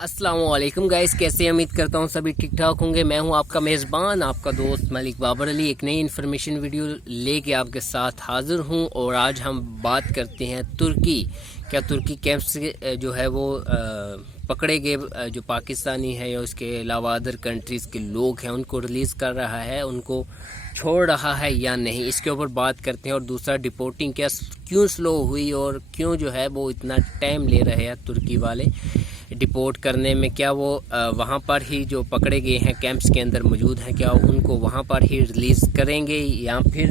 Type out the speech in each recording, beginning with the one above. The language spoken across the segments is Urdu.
السلام علیکم گائز، کیسے امید کرتا ہوں سبھی ٹھیک ٹھاک ہوں گے۔ میں ہوں آپ کا میزبان، آپ کا دوست ملک بابر علی، ایک نئی انفارمیشن ویڈیو لے کے آپ کے ساتھ حاضر ہوں۔ اور آج ہم بات کرتے ہیں ترکی کیمپس جو ہے وہ پکڑے گئے جو پاکستانی ہے یا اس کے علاوہ ادر کنٹریز کے لوگ ہیں ان کو ریلیز کر رہا ہے، ان کو چھوڑ رہا ہے یا نہیں، اس کے اوپر بات کرتے ہیں۔ اور دوسرا، ڈپورٹنگ کیوں سلو ہوئی اور کیوں جو ہے وہ اتنا ٹائم لے رہے ہیں ترکی والے ڈپورٹ کرنے میں۔ کیا وہ وہاں پر ہی جو پکڑے گئے ہیں کیمپس کے اندر موجود ہیں، کیا ان کو وہاں پر ہی ریلیز کریں گے یا پھر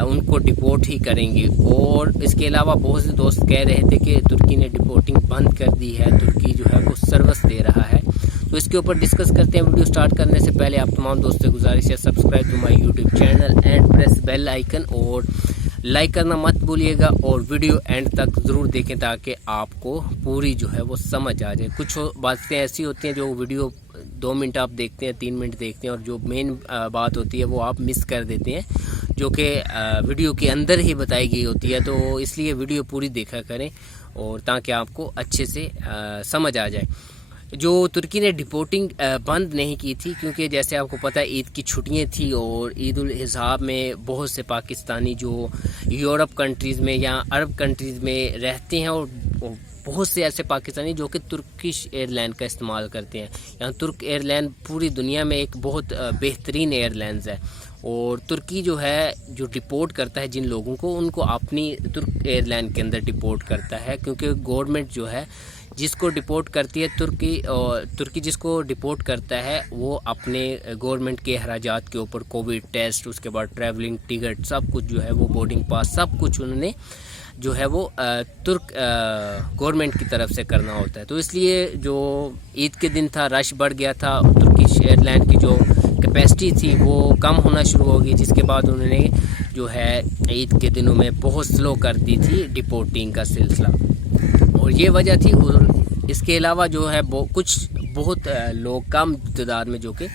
ان کو ڈپورٹ ہی کریں گے؟ اور اس کے علاوہ بہت سے دوست کہہ رہے تھے کہ ترکی نے ڈپورٹنگ بند کر دی ہے، ترکی جو ہے وہ سروس دے رہا ہے۔ تو اس کے اوپر ڈسکس کرتے ہیں۔ ویڈیو سٹارٹ کرنے سے پہلے آپ تمام دوستوں سے گزارش ہے، subscribe to my YouTube channel and press bell icon, اور لائک کرنا مت بھولیے گا، اور ویڈیو اینڈ تک ضرور دیکھیں تاکہ آپ کو پوری جو ہے وہ سمجھ آ جائے۔ کچھ باتیں ایسی ہوتی ہیں جو ویڈیو 2 منٹ آپ دیکھتے ہیں، 3 منٹ دیکھتے ہیں، اور جو مین بات ہوتی ہے وہ آپ مس کر دیتے ہیں، جو کہ ویڈیو کے اندر ہی بتائی گئی ہوتی ہے۔ تو اس لیے ویڈیو پوری دیکھا کریں اور تاکہ آپ کو اچھے سے سمجھ آ جائے۔ جو ترکی نے ڈپورٹنگ بند نہیں کی تھی، کیونکہ جیسے آپ کو پتہ ہے عید کی چھٹیاں تھیں، اور عید الاضحیٰ میں بہت سے پاکستانی جو یورپ کنٹریز میں یا عرب کنٹریز میں رہتے ہیں، اور بہت سے ایسے پاکستانی جو کہ ترکش ایئر لائن کا استعمال کرتے ہیں۔ یہاں ترک ایئر لائن پوری دنیا میں ایک بہت بہترین ایئر لائنز ہے، اور ترکی جو ہے جو ڈپورٹ کرتا ہے جن لوگوں کو، ان کو اپنی ترک ایئر لائن کے اندر ڈپورٹ کرتا ہے، کیونکہ گورنمنٹ جو ہے جس کو ڈپورٹ کرتی ہے ترکی جس کو ڈپورٹ کرتا ہے وہ اپنے گورنمنٹ کے اخراجات کے اوپر کووڈ ٹیسٹ، اس کے بعد ٹریولنگ ٹکٹ، سب کچھ جو ہے وہ بورڈنگ پاس، سب کچھ انہوں نے جو ہے وہ ترک گورنمنٹ کی طرف سے کرنا ہوتا ہے۔ تو اس لیے جو عید کے دن تھا، رش بڑھ گیا تھا، ترکش ایئر لائن کی جو کیپیسٹی تھی وہ کم ہونا شروع ہوگی، جس کے بعد انہوں نے جو ہے عید کے دنوں میں بہت سلو کر دی تھی ڈپورٹنگ کا سلسلہ، اور یہ وجہ تھی۔ اور اس کے علاوہ جو ہے کچھ بہت لوگ کم تعداد میں جو کہ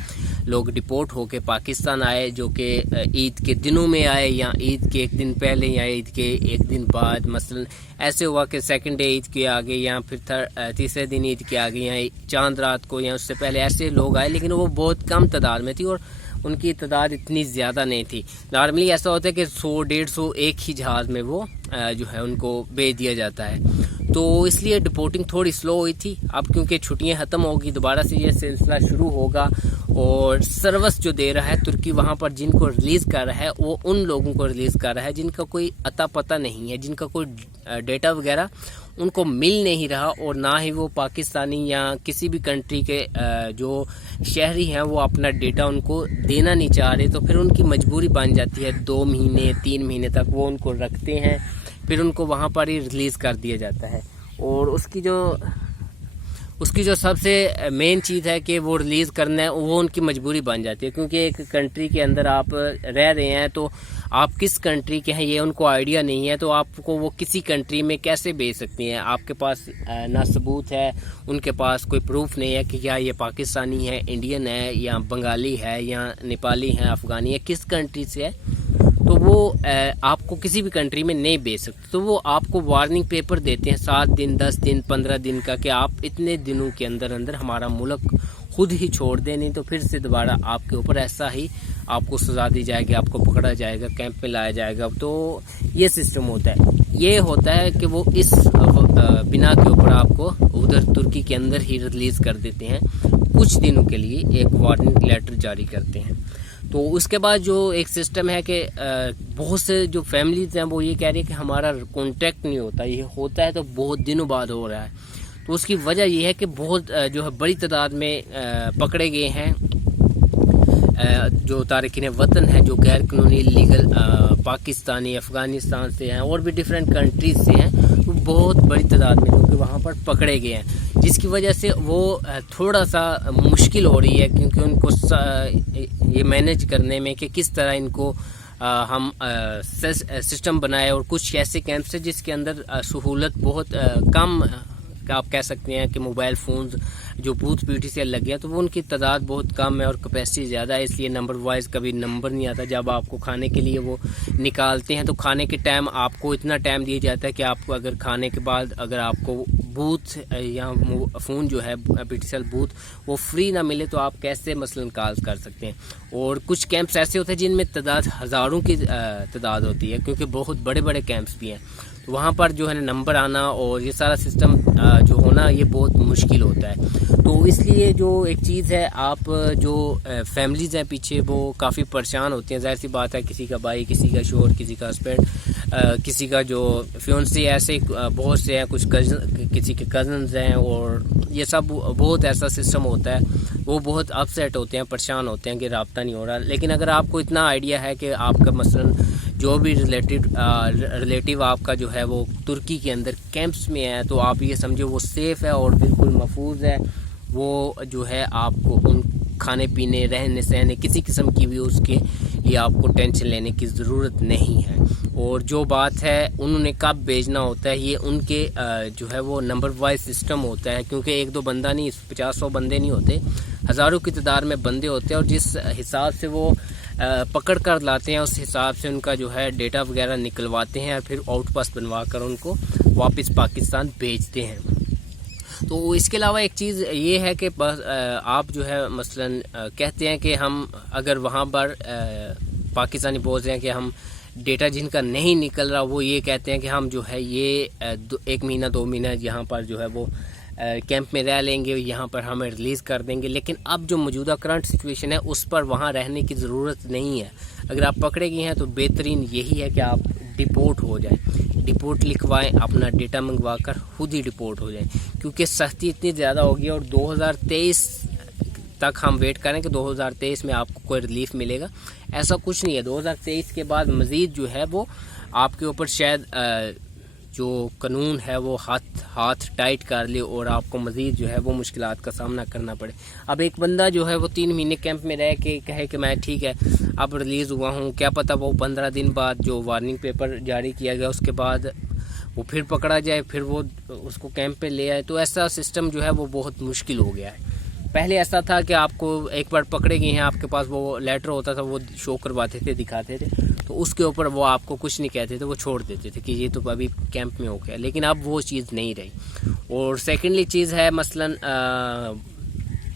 لوگ ڈپورٹ ہو کے پاکستان آئے، جو کہ عید کے دنوں میں آئے یا عید کے ایک دن پہلے یا عید کے ایک دن بعد، مثلا ایسے ہوا کہ سیکنڈ ڈے عید کے آگے یا پھر تیسرے دن عید کے آگے یا چاند رات کو یا اس سے پہلے ایسے لوگ آئے، لیکن وہ بہت کم تعداد میں تھی اور ان کی تعداد اتنی زیادہ نہیں تھی۔ نارملی ایسا ہوتا ہے کہ 100-150 ایک ہی جہاز میں وہ جو ہے ان کو بھیج دیا جاتا ہے، تو اس لیے ڈپورٹنگ تھوڑی سلو ہوئی تھی۔ اب کیونکہ چھٹیاں ختم ہوگی، دوبارہ سے یہ سلسلہ شروع ہوگا، اور سروس جو دے رہا ہے ترکی وہاں پر جن کو ریلیز کر رہا ہے وہ ان لوگوں کو ریلیز کر رہا ہے جن کا کوئی اتا پتہ نہیں ہے، جن کا کوئی ڈیٹا وغیرہ ان کو مل نہیں رہا، اور نہ ہی وہ پاکستانی یا کسی بھی کنٹری کے جو شہری ہیں وہ اپنا ڈیٹا ان کو دینا نہیں چاہ رہے، تو پھر ان کی مجبوری بن جاتی ہے 2 مہینے 3 مہینے تک وہ ان کو رکھتے ہیں، پھر ان کو وہاں پر ہی ریلیز کر دیا جاتا ہے۔ اور اس کی جو سب سے مین چیز ہے کہ وہ ریلیز کرنا ہے، وہ ان کی مجبوری بن جاتی ہے، کیونکہ ایک کنٹری کے اندر آپ رہ رہے ہیں تو آپ کس کنٹری کے ہیں یہ ان کو آئیڈیا نہیں ہے، تو آپ کو وہ کسی کنٹری میں کیسے بھیج سکتے ہیں؟ آپ کے پاس نہ ثبوت ہے، ان کے پاس کوئی پروف نہیں ہے کہ کیا یہ پاکستانی ہے، انڈین ہے، یا بنگالی ہے، یا نیپالی ہے، افغانی ہے، کس کنٹری سے ہے، تو وہ آپ کو کسی بھی کنٹری میں نہیں بھیج سکتے۔ تو وہ آپ کو وارننگ پیپر دیتے ہیں 7 دن 10 دن 15 دن کا، کہ آپ اتنے دنوں کے اندر ہمارا ملک خود ہی چھوڑ دیں، نہیں تو پھر سے دوبارہ آپ کے اوپر ایسا ہی آپ کو سزا دی جائے گی، آپ کو پکڑا جائے گا، کیمپ میں لایا جائے گا۔ تو یہ سسٹم ہوتا ہے، یہ ہوتا ہے کہ وہ اس بنا کے اوپر آپ کو ادھر ترکی کے اندر ہی ریلیز کر دیتے ہیں، کچھ دنوں کے لیے ایک وارننگ لیٹر جاری کرتے ہیں۔ تو اس کے بعد جو ایک سسٹم ہے کہ بہت سے جو فیملیز ہیں وہ یہ کہہ رہی ہے کہ ہمارا کانٹیکٹ نہیں ہوتا، یہ ہوتا ہے تو بہت دنوں بعد ہو رہا ہے۔ تو اس کی وجہ یہ ہے کہ بہت جو ہے بڑی تعداد میں پکڑے گئے ہیں جو تارکین وطن ہیں، جو غیر قانونی لیگل پاکستانی، افغانستان سے ہیں، اور بھی ڈیفرنٹ کنٹریز سے ہیں، تو بہت بڑی تعداد میں لوگ وہاں پر پکڑے گئے ہیں، جس کی وجہ سے وہ تھوڑا سا مشکل ہو رہی ہے، کیونکہ ان کو یہ مینیج کرنے میں کہ کس طرح ان کو ہم سسٹم بنائے، اور کچھ ایسے کیمپس ہیں جس کے اندر سہولت بہت کم آپ کہہ سکتے ہیں کہ موبائل فونز جو بوتھ PTCL لگ گیا تو وہ ان کی تعداد بہت کم ہے اور کیپیسٹی زیادہ ہے، اس لیے نمبر وائز کبھی نمبر نہیں آتا. جب آپ کو کھانے کے لیے وہ نکالتے ہیں تو کھانے کے ٹائم آپ کو اتنا ٹائم دیا جاتا ہے کہ آپ کو اگر کھانے کے بعد اگر آپ کو بوتھ یا فون جو ہے PTCL بوتھ وہ فری نہ ملے تو آپ کیسے مثلاً کال کر سکتے ہیں. اور کچھ کیمپس ایسے ہوتے ہیں جن میں تعداد ہزاروں کی تعداد ہوتی ہے کیونکہ بہت بڑے بڑے کیمپس بھی ہیں، تو وہاں پر جو ہے نمبر آنا اور یہ سارا سسٹم جو ہونا یہ بہت مشکل ہوتا ہے. تو اس لیے جو ایک چیز ہے، آپ جو فیملیز ہیں پیچھے وہ کافی پریشان ہوتے ہیں. ظاہر سی بات ہے، کسی کا بھائی، کسی کا شوہر، کسی کا ہسبینڈ، کسی کا جو فیونسی، ایسے بہت سے ہیں، کچھ کسی کے کزنز ہیں، اور یہ سب بہت ایسا سسٹم ہوتا ہے. وہ بہت اپسیٹ ہوتے ہیں، پریشان ہوتے ہیں کہ رابطہ نہیں ہو رہا. لیکن اگر آپ کو اتنا آئیڈیا ہے کہ آپ کا مثلاً جو بھی ریلیٹیو آپ کا جو ہے وہ ترکی کے اندر کیمپس میں ہے تو آپ یہ سمجھو وہ سیف ہے اور بالکل محفوظ ہے. وہ جو ہے آپ کو ان کھانے پینے، رہنے سہنے، کسی قسم کی بھی اس کے لیے آپ کو ٹینشن لینے کی ضرورت نہیں ہے. اور جو بات ہے انہوں نے کب بھیجنا ہوتا ہے، یہ ان کے جو ہے وہ نمبر وائز سسٹم ہوتا ہے، کیونکہ ایک دو بندہ نہیں، 50-100 بندے نہیں ہوتے، ہزاروں کی تعداد میں بندے ہوتے ہیں. اور جس حساب سے وہ پکڑ کر لاتے ہیں اس حساب سے ان کا جو ہے ڈیٹا وغیرہ نکلواتے ہیں اور پھر آؤٹ پاس بنوا کر ان کو واپس پاکستان بھیجتے ہیں. تو اس کے علاوہ ایک چیز یہ ہے کہ آپ جو ہے مثلاً کہتے ہیں کہ ہم اگر وہاں پر پاکستانی بول رہے ہیں کہ ہم ڈیٹا جن کا نہیں نکل رہا وہ یہ کہتے ہیں کہ ہم جو ہے یہ 1 مہینہ 2 مہینہ یہاں پر جو ہے وہ کیمپ میں رہ لیں گے، یہاں پر ہمیں ریلیز کر دیں گے. لیکن اب جو موجودہ کرنٹ سچویشن ہے اس پر وہاں رہنے کی ضرورت نہیں ہے. اگر آپ پکڑے گئے ہیں تو بہترین یہی ہے کہ آپ ڈپورٹ ہو جائیں، ڈپورٹ لکھوائیں، اپنا ڈیٹا منگوا کر خود ہی ڈپورٹ ہو جائیں، کیونکہ سختی اتنی زیادہ ہوگی. اور 2023 تک ہم ویٹ کریں کہ 2023 میں آپ کو کوئی ریلیف ملے گا، ایسا کچھ نہیں ہے. 2023 کے بعد مزید جو ہے وہ آپ کے اوپر شاید جو قانون ہے وہ ہاتھ ٹائٹ کر لے اور آپ کو مزید جو ہے وہ مشکلات کا سامنا کرنا پڑے. اب ایک بندہ جو ہے وہ 3 مہینے کیمپ میں رہ کے کہے کہ میں ٹھیک ہے اب ریلیز ہوا ہوں، کیا پتہ وہ 15 دن بعد جو وارننگ پیپر جاری کیا گیا اس کے بعد وہ پھر پکڑا جائے، پھر وہ اس کو کیمپ پہ لے آئے. تو ایسا سسٹم جو ہے وہ بہت مشکل ہو گیا ہے. پہلے ایسا تھا کہ آپ کو ایک بار پکڑے گئے ہیں، آپ کے پاس وہ لیٹر ہوتا تھا، وہ شو کرواتے تھے، دکھاتے تھے، تو اس کے اوپر وہ آپ کو کچھ نہیں کہتے تھے، وہ چھوڑ دیتے تھے کہ یہ تو ابھی کیمپ میں ہو گیا. لیکن اب وہ چیز نہیں رہی. اور سیکنڈلی چیز ہے مثلاً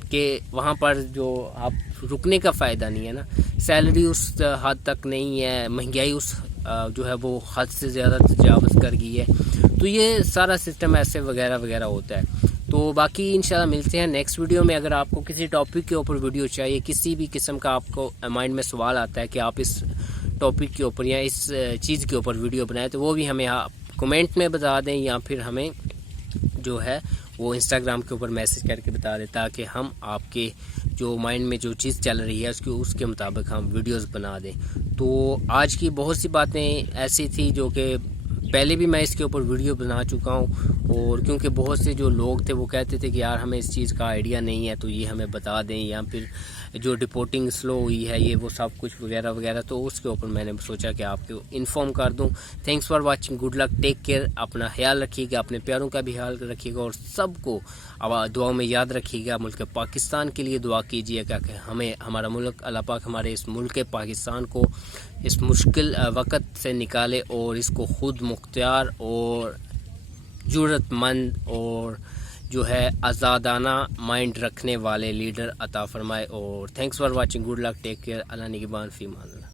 کہ وہاں پر جو آپ رکنے کا فائدہ نہیں ہے نا، سیلری اس حد تک نہیں ہے، مہنگائی اس جو ہے وہ حد سے زیادہ تجاوز کر گئی ہے. تو یہ سارا سسٹم ایسے وغیرہ وغیرہ ہوتا ہے. تو باقی انشاءاللہ ملتے ہیں نیکسٹ ویڈیو میں. اگر آپ کو کسی ٹاپک کے اوپر ویڈیو چاہیے، کسی بھی قسم کا آپ کو مائنڈ میں سوال آتا ہے کہ آپ اس ٹاپک کے اوپر یا اس چیز کے اوپر ویڈیو بنائیں تو وہ بھی ہمیں کمنٹ میں بتا دیں، یا پھر ہمیں جو ہے وہ انسٹاگرام کے اوپر میسج کر کے بتا دیں، تاکہ ہم آپ کے جو مائنڈ میں جو چیز چل رہی ہے اس کے مطابق ہم ویڈیوز بنا دیں. تو آج کی بہت سی باتیں ایسی تھی جو کہ پہلے بھی میں اس کے اوپر ویڈیو بنا چکا ہوں، اور کیونکہ بہت سے جو لوگ تھے وہ کہتے تھے کہ یار ہمیں اس چیز کا آئیڈیا نہیں ہے تو یہ ہمیں بتا دیں، یا پھر جو ڈپورٹنگ سلو ہوئی ہے یہ وہ سب کچھ وغیرہ وغیرہ، تو اس کے اوپر میں نے سوچا کہ آپ کو انفارم کر دوں. Thanks for watching, good luck, take care, اپنا خیال رکھیے گا، اپنے پیاروں کا بھی خیال رکھیے گا، اور سب کو دعاؤں میں یاد رکھیے گا. ملک پاکستان کے لیے دعا کیجیے گا کہ ہمیں ہمارا ملک، اللہ پاک ہمارے اس ملک پاکستان کو اس مشکل وقت سے نکالے اور اس کو خود مختار اور جرأت مند اور جو ہے آزادانہ مائنڈ رکھنے والے لیڈر عطا فرمائے. اور thanks for watching, good luck, take care, Allah نگہبان، فی امان اللہ.